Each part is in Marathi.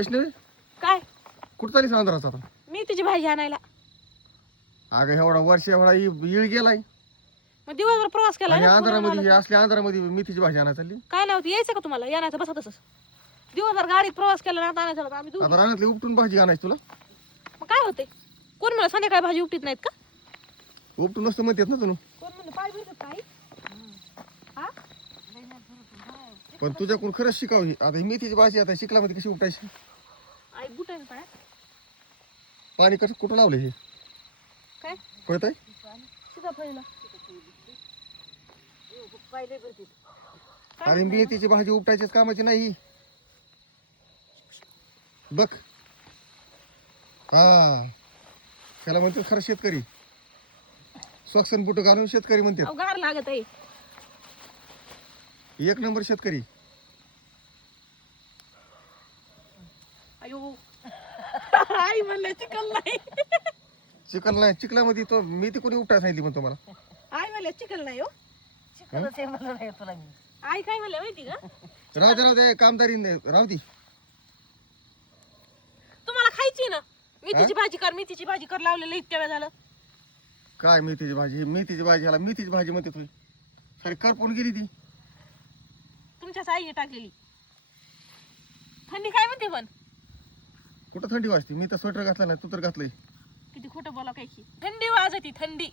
वैष्णवी काय? कुठं चालीस अंधाराचा आता मी तिची भाजी आणायला. अगं एवढा वर्ष एवढा येळ गेलाय. मग दिवसभर प्रवास केला आणि ना, अंधारामध्ये. हे असल्या अंधारामध्ये मेथीची भाजी आणायला चालली. काय नव्हती यायचं का तुम्हाला? यायचं बसा तसंच दिवसभर गाडीत प्रवास केला ना आता आणायचं होतं. आम्ही दोघी. आता रानातली उपटून भाजी आणायची तुला? मग काय होते कोण मला संध्याकाळी भाजी उपटीत नाहीत का? उपटून नसतं म्हणतेत ना तुम्ही कोण म्हणलं? पाय भरतात काही हा? पण तुझ्याकडून खरंच शिकावं ही. आता ही मेथीची भाजी आता शिकलामध्ये कशी उपटायची? आहे पाणी कसं कुठं लावलं हे? काय? कळत आहे? सीताफळीला. आणि मेथीची भाजी उपटायचीच कामाची नाही. बघ. हा. त्याला म्हणतात खरं शेतकरी. स्वक्षण बुट घालून शेतकरी लागत आहे. एक नंबर शेतकरी. आई म्हणलं चिकन नाही. चिकन नाही चिकलामध्ये तो मेथी कोणी उपटायला सांगितली म्हणतो मला. आई म्हणलं चिकन नाही हो. आई काय म्हणलं माहिती का? राहू दे राहू दे कामदारी नाही, राहू दे. तुम्हाला खायची ना? मेथीची भाजी कर मेथीची भाजी कर लावलेलं इतक्या वेळ झालं. काय मेथीची भाजी? मेथीची भाजी ह्याला मेथीची भाजी म्हणते तुझी सारी करपून गेली ती. तुमच्याच आईने टाकलेली. थंडी काय म्हणते पण? कुठं थंडी वाजते? मी तर स्वेटर घातला नाही तू तर घातलंय. किती खोटं बोला काय की थंडी वाजती थंडी.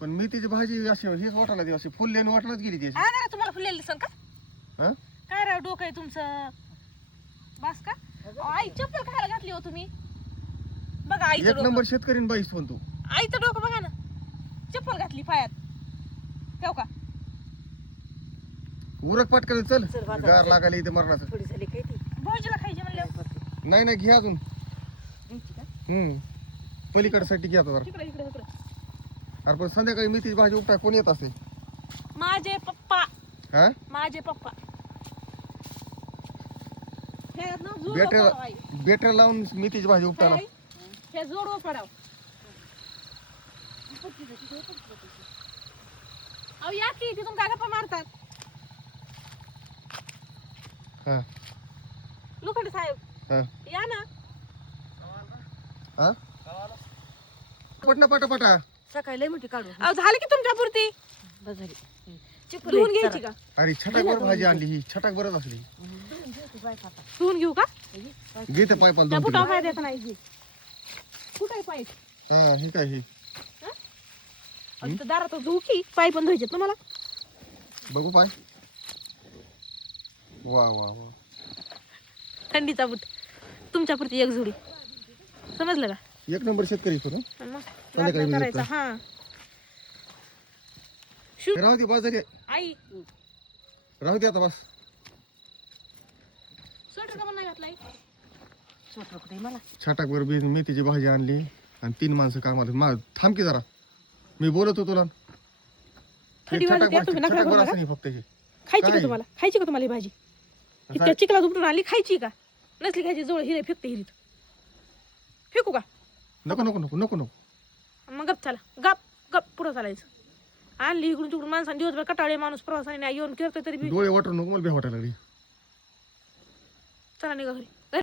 पण मेथीची भाजी अशी हेच वाटायला ती अशी फुलली आणि वाटणच गेली ती अशी. हा ना तुम्हाला फुललेली दिसन का? हा? काय राव डोकं आहे तुमचं? बस का? अहो, आई चप्पल खायला घातली हो तुम्ही. बघा आईचं एक डोकं. नंबर शेतकरीन बाईस पण तू. आईचं डोकं बघा ना. चप्पल घातली पायात. ठेव का? उरक पटकन चल. गार लागायला इथे मरणाचं. खायची म्हणलं नाही नाही घे अजून. हम्म. पलीकडसाठी घे आता जरा. तिकडे इकडे इकडे. अरे पण संध्याकाळी मेथीची भाजी उपटाय कोण येत असे माझे पप्पा. हा? माझे पप्पा. हे ना बेटर पडाव आई. बेटर लावून मेथीची भाजी हे उपटायला आई, हे जोडवं पडाव. अहो या की तिथून काय गप्पा मारतात. हा. लोखंडे साहेब या ना. हा? पट ना पटा पटा. सकाळी लय मोठी काढू अहो झाली की तुमच्या पुरती? बस झाली. चिकू धुवून घ्यायची का? अरे छटाक बरं भाजी आणली ही. छटाक बरंच असली. धुवून घेऊ का? घे पायपाला त्या दोन देत नाही कुठे आहे पाईप हा हे काय हे? अहो, इथं दारात धुऊ की पाय पण धुवायचे ना मला. बघू पाय. वा वा वा. थंडीचा बुट. तुमच्या पुरती एक जोडी. समजलं का? एक नंबर शेतकरी तो ना? आणि मग संध्याकाळी लग्न मी करायचं झोपतो. हा शू राहू दे बाजारी. आई. राहू दे आता बस. स्वेटर का नाही घातलाय कुठे मला? बी मेथीची भाजी आणली आणि तीन माणसं कामाला. मा थांब की जरा. मी बोलत होतो तुला. थंडी वाजते तुम्ही नका करू नका. नाही फक्त हे. खायची का काय? तुम्हाला? खायची का तुम्हाला ही भाजी? इतक्या चिकला दुपटून आली खायची का? नसली खायची जवळ हिरे फेकते हिरीत फेकू का? नको नको नको नको नको. मग गप चला. गप गप पुढं चालायचं. आणली इकडून तिकडून माणसाने दिवसभर कटाळे माणूस प्रवासाने नाही येऊन करतोय तरी बी. डोळे वाटून नको मला भे वाटायला लागली. चला निघा घरी.